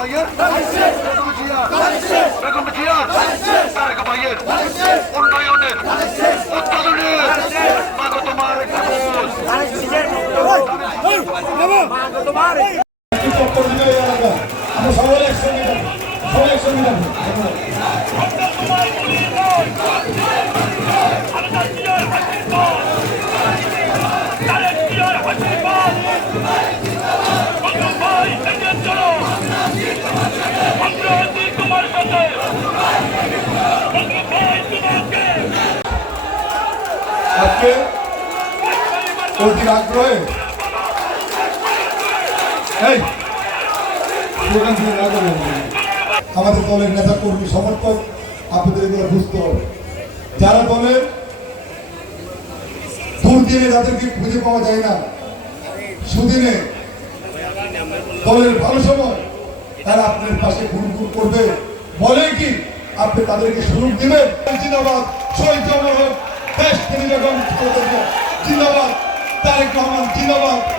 Bayır! Faşist! Sarık Bayır! Faşist! Sarık Bayır! Faşist! Sarık Bayır! Faşist! উন্নয়নের উৎপাদনের মাগ তোমার আমরা সবাই একসঙ্গে সবাই একসঙ্গে আজকে অতি আগ্রহে আমাদের দলের নেতা কর্মী সমর্থক, আপনাদের এগুলো বুঝতে হবে। যারা দলের দুর্দিনে যাদেরকে খুঁজে পাওয়া যায় না। সুদিনে দলের ভালো সময়, তারা আপনার পাশে ঘুরঘুর করবে। বলে কি, আপনি তাদেরকে সুযোগ দিবেন। জিন্দাবাদ, শহীদ হোক তিনি যখন জিন্দাবাদ। তারেক রহমান জিন্দাবাদ।